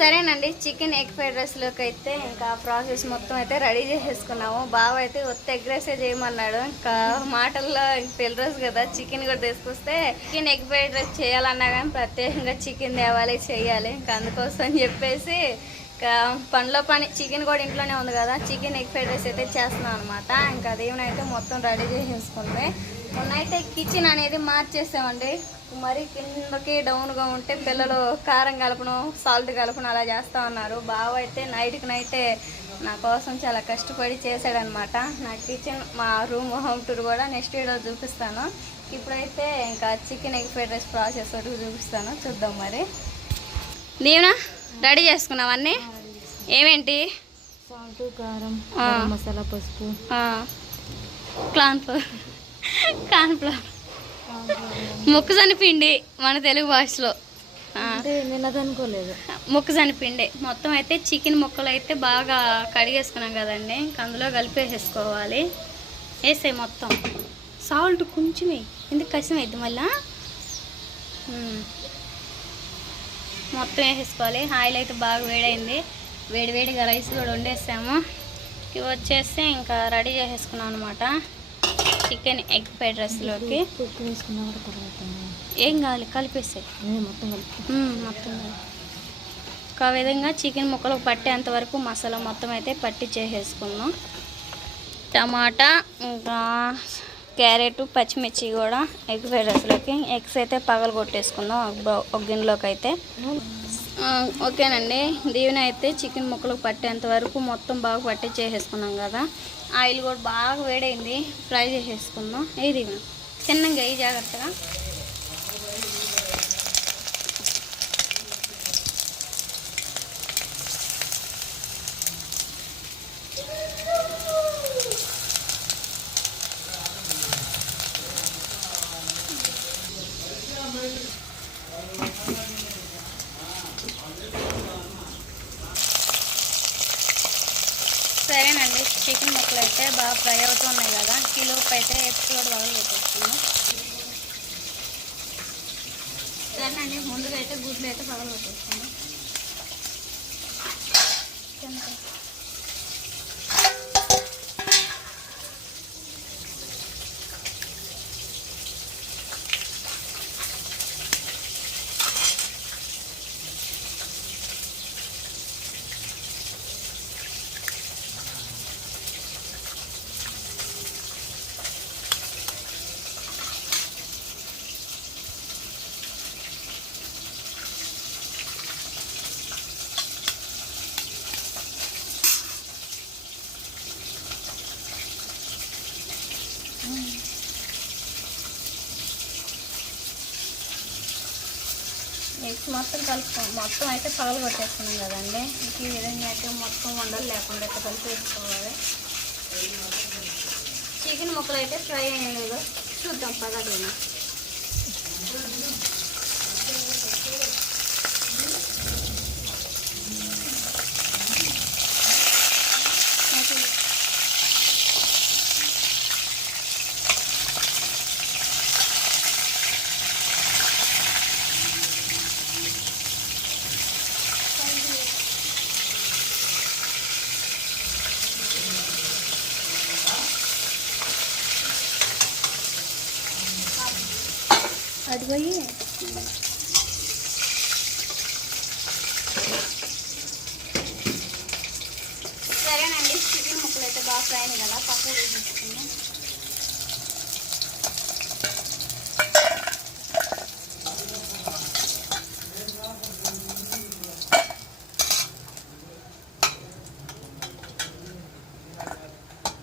సరేనండి chicken egg fried రైస్లోకి అయితే ఇంకా ప్రాసెస్ మొత్తం అయితే రెడీ చేసేసుకున్నాము. బావ అయితే ఒత్త ఎగ్ రైసే చేయమన్నాడు. ఇంకా మాటల్లో తెలియదు కదా చికెన్ కూడా తీసుకొస్తే చికెన్ ఎగ్ ఫ్రైడ్ రైస్ చేయాలన్నా కానీ ప్రత్యేకంగా చికెన్ తేవాలి చేయాలి. ఇంకా అందుకోసం అని చెప్పేసి పనిలో పని చికెన్ కూడా ఇంట్లోనే ఉంది కదా. చికెన్ ఎగ్ ఫ్రైడ్ రైస్ అయితే చేస్తున్నాం అనమాట ఇంకా అదేమైతే మొత్తం రెడీ చేసేసుకుంటే మొన్నైతే కిచెన్ అనేది మార్చేసామండి. మరి కిందకి డౌన్గా ఉంటే పిల్లలు కారం కలపను సాల్ట్ కలపను అలా చేస్తూ ఉన్నారు. బావ అయితే నైట్కి నైటే నా కోసం చాలా కష్టపడి చేశాడనమాట నా కిచెన్ మా రూమ్ హోమ్ టూర్ కూడా నెక్స్ట్ వీడియో చూపిస్తాను. ఇప్పుడైతే ఇంకా chicken egg fried rice process వరకు చూపిస్తాను. చూద్దాం మరి. దీవెనా రెడీ చేసుకున్నావు అన్నీ? ఏమేంటి? సాల్ట్ కారం మసాలా పసుపు. కార్న్ఫ్లవర్ కార్న్ఫ్లవర్ మొక్కజొన్న పిండి మన తెలుగు భాషలో. మొక్కజొన్న పిండి మొత్తం అయితే చికెన్ ముక్కలు అయితే బాగా కడిగేసుకున్నాం కదండి. ఇంక అందులో కలిపేసేసుకోవాలి. వేసాయి మొత్తం. సాల్ట్ కొంచెమే. ఎందుకు కసిం అయింది మళ్ళా. మొత్తం వేసేసుకోవాలి. ఆయిల్ అయితే బాగా వేడైంది. వేడి వేడిగా రైస్ కూడా వండేసాము. ఇవి వచ్చేసి ఇంకా రెడీ చేసేసుకున్నాం అనమాట చికెన్ ఎగ్ ఫ్రైడ్ రైస్లోకి. ఏం కావాలి? కలిపేసాయి. మొత్తం మొత్తం ఒక విధంగా చికెన్ ముక్కలు పట్టేంత వరకు మసాలా మొత్తం అయితే పట్టి చేసేసుకుందాం. టమాటా ఇంకా క్యారెట్ పచ్చిమిర్చి కూడా ఎగ్ ఫ్రైడ్ రైస్లోకి. ఎగ్స్ అయితే పగలు కొట్టేసుకుందాం ఒక గిన్నెలోకి అయితే. ఓకేనండి. దీవెన అయితే చికెన్ ముక్కలకు పట్టేంత వరకు మొత్తం బాగా పట్టి చేసేసుకున్నాం కదా. ఆయిల్ కూడా బాగా వేడైంది. ఫ్రై చేసేసుకుందాం. ఏ దీవెన. చిన్నగా ఈ జాగ్రత్తగా. సరేనండి. చికెన్ ముక్కలు అయితే బాగా ఫ్రై అవుతున్నాయి కదా. కిలోపు అయితే ఎప్పుడు పగలు పెట్టేస్తున్నాం సరేనండి. ముందుగా అయితే గుడ్లు అయితే పగలు పెట్టేస్తాను ఎగ్స్ మొత్తం కలుపుకో మొత్తం అయితే పగలు కొట్టేసుకున్నాం కదండి. ఇంక ఈ విధంగా అయితే మొత్తం వండలు లేకుండా అయితే కలిపేసుకోవాలి. చికెన్ ముక్కలు అయితే ఫ్రై అయ్యేది చూద్దాం పదటిని అది పోయి సరేనండి చికెన్ ముక్కలు అయితే బాగా ఫ్రై అయినాయి కదా పక్కన తీసుకుందాం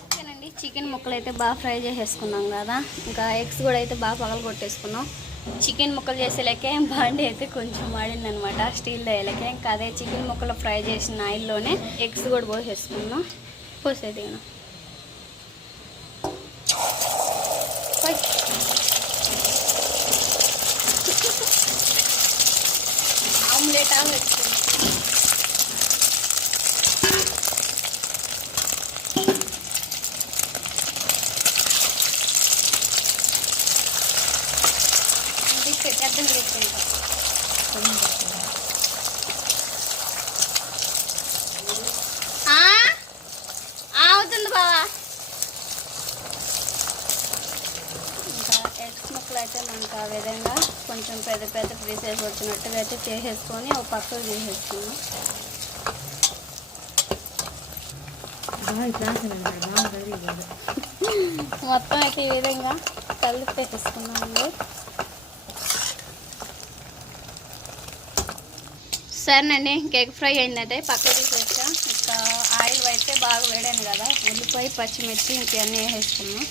ఓకేనండి చికెన్ ముక్కలు అయితే బాగా ఫ్రై చేసేసుకున్నాం కదా ఇంకా ఎగ్స్ కూడా అయితే బాగా పగలు కొట్టేసుకున్నాం చికెన్ ముక్కలు చేసేలాకే బాండి అయితే కొంచెం మాడిందనమాట స్టీల్ వేయలేకే. ఇంకా అదే చికెన్ ముక్కలు ఫ్రై చేసిన ఆయిల్లోనే ఎగ్స్ కూడా పోసేసుకున్నాం పోసేది ఇక. పోయ్. ఆమ్లెట్ ఆమ్లెట్ పెద్ద తీసుకుంటాం ఆ విధంగా కొంచెం పెద్ద పెద్ద పీసెస్ వచ్చినట్టుగా అయితే చేసేసుకొని ఒక పక్కకు తీసేసుకున్నాం మొత్తం అయితే ఈ విధంగా కలిపి పెట్టేసుకున్నామండి సరేనండి కేక్ ఫ్రై అయిందంటే పక్కకు తీసేసా ఇంకా ఆయిల్ అయితే బాగా వేడాను కదా ఉల్లిపాయ పచ్చిమిర్చి ఇంకన్నీ వేసేసుకున్నాం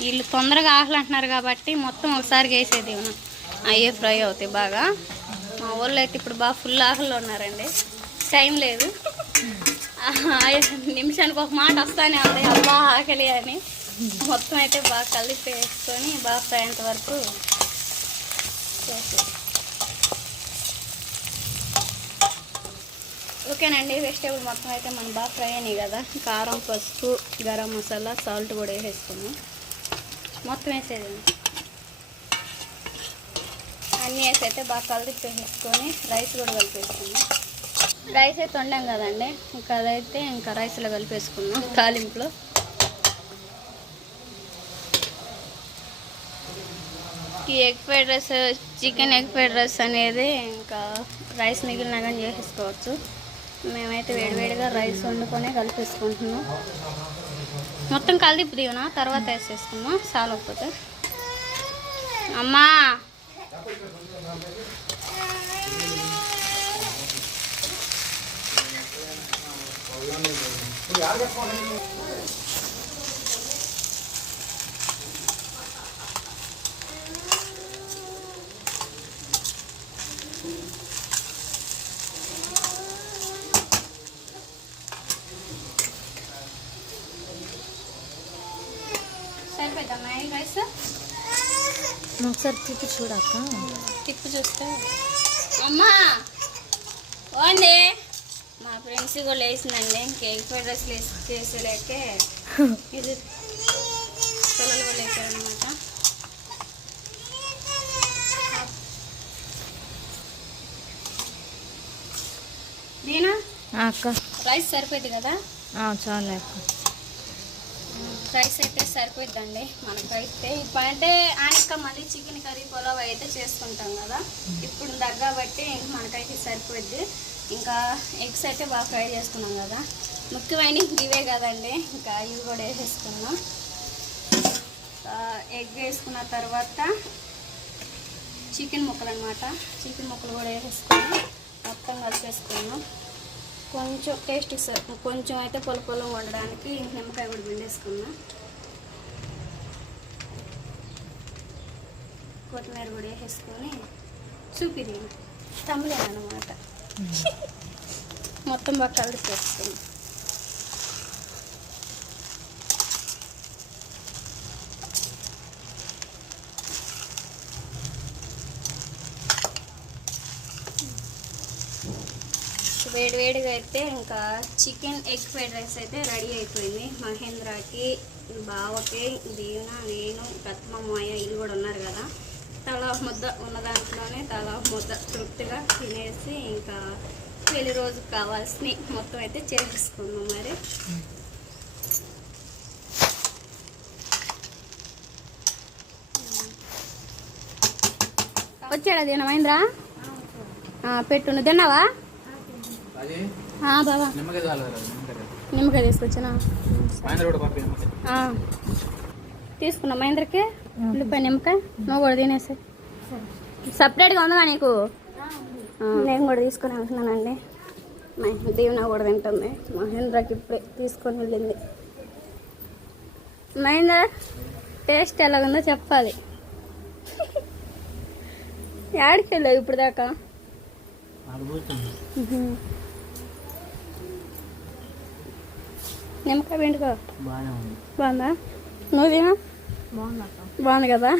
వీళ్ళు తొందరగా ఆకలి అంటున్నారు కాబట్టి మొత్తం ఒకసారి వేసేది అయ్యే ఫ్రై అవుతాయి బాగా. మా ఊళ్ళో అయితే ఇప్పుడు బాగా ఫుల్ ఆకలిలో ఉన్నారండి. టైం లేదు. నిమిషానికి ఒక మాట వస్తానే ఉంది. అబ్బా ఆకలి అని. మొత్తం అయితే బాగా కలిపి వేసుకొని బాగా ఫ్రై అయ్యేంత వరకు ఓకేనండి వెజిటేబుల్ మొత్తం అయితే మనం బాగా ఫ్రై అయినాయి కదా. కారం పసుపు గరం మసాలా సాల్ట్ కూడా వేసేసుకున్నాం. మొత్తం వేసేది అన్నీ వేసి అయితే బాగా కలిపి రైస్ కూడా కలిపేసుకున్నాం రైస్ అయితే వండాం కదండి. ఇంకా అదైతే ఇంకా రైస్లో కలిపేసుకున్నాం తాలింపులో. ఈ egg fried rice chicken egg fried rice అనేది ఇంకా రైస్ మిగిలిన కానీ చేసేసుకోవచ్చు. మేమైతే వేడివేడిగా రైస్ వండుకొని కలిపేసుకుంటున్నాం. మొత్తం కలిపి దీవన తర్వాత వేసేసుకున్నాం చాలకపోతే. అమ్మా! సరిపోద్దమ్మా ఈ రైస్ నువ్వు ఒకసారి తిప్పి చూడక్క. తిప్పు చూస్తే. అమ్మా! ఓండి మా ఫ్రెండ్స్ కూడా వేసిందండి కేక్ ఫ్రైడ్ రైస్ చేసేలేకే ఇది పిల్లలు కూడా వేసారనమాట దీనా ఆ, అక్క. రైస్ సరిపోయింది కదా? చాలే అక్క. రైస్ అయితే సరిపోద్దండి మనకైతే. ఇప్పుడు అంటే ఆయనక మళ్ళీ చికెన్ కర్రీ పులావ్ అయితే చేసుకుంటాం కదా. ఇప్పుడు దగ్గర బట్టి ఇంక మనకైతే సరిపోద్ది ఇంకా ఎగ్స్ అయితే బాగా ఫ్రై చేసుకున్నాం కదా. ముఖ్యమైన ఇవే కదండి. ఇంకా ఇవి కూడా వేసేసుకున్నాం ఎగ్ వేసుకున్న తర్వాత చికెన్ ముక్కలు అనమాట చికెన్ ముక్కలు కూడా వేసేసుకున్నాం మొత్తం కలిపేసుకున్నాం కొంచెం టేస్ట్ కొంచెం అయితే పొల పొలం వండడానికి నిమ్మకాయ కూడా పిండేసుకున్నా. కొత్తిమీర కూడా వేసేసుకొని చూపిది తమ్ములేను అనమాట మొత్తం బాగా కలిపి వేడి వేడిగా అయితే ఇంకా చికెన్ ఎగ్ ఫ్రైడ్ రైస్ అయితే రెడీ అయిపోయింది. మహేంద్రకి బావకి దీవెన నేను పెద్దమ్మాయ వీళ్ళు కూడా ఉన్నారు కదా. తలా ముద్ద ఉన్న దాంట్లోనే తలా ముద్ద తృప్తిగా తినేసి ఇంకా పెళ్ళి రోజుకి కావాల్సినవి మొత్తం అయితే చేసేసుకున్నాం మరి. వచ్చాడా దీన మహేంద్ర? పెట్టు. తిన్నావా? బాబా నిమ్మకాయ తీసుకొచ్చానా. తీసుకున్నా మహేంద్రకి ఉల్లిపాయ నిమ్మకాయ. నువ్వు కూడా తినేసి. సపరేట్గా ఉందా నీకు? నేను కూడా తీసుకొని వెళ్తున్నానండి. మా దీవెన కూడా తింటుంది. మహేంద్రకి ఇప్పుడే తీసుకొని వెళ్ళింది. మహేంద్ర టేస్ట్ ఎలాగుందో చెప్పాలి. యాడికి వెళ్ళావు ఇప్పుడు దాకా నిమ్మకాయ పిండుకో బాగుందా? నువ్వు తినా. బాగుంది కదా?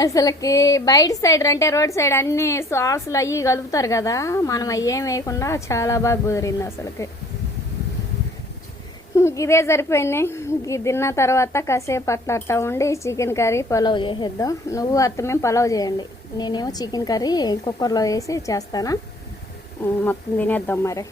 అసలుకి బయట సైడ్ అంటే రోడ్ సైడ్ అన్ని సాసులు అవి కలుపుతారు కదా మనం అవి ఏం వేయకుండా చాలా బాగా కుదిరింది అసలుకి. ఇదే సరిపోయింది. ఇది తిన్న తర్వాత కాసేపు అట్లా అట్లా ఉండి చికెన్ కర్రీ పలావ్ చేసేద్దాం. నువ్వు అత్తమే పలావ్ చేయండి. నేనేమో చికెన్ కర్రీ కుక్కర్లో వేసి చేస్తానా? మొత్తం తినేద్దాం మరి.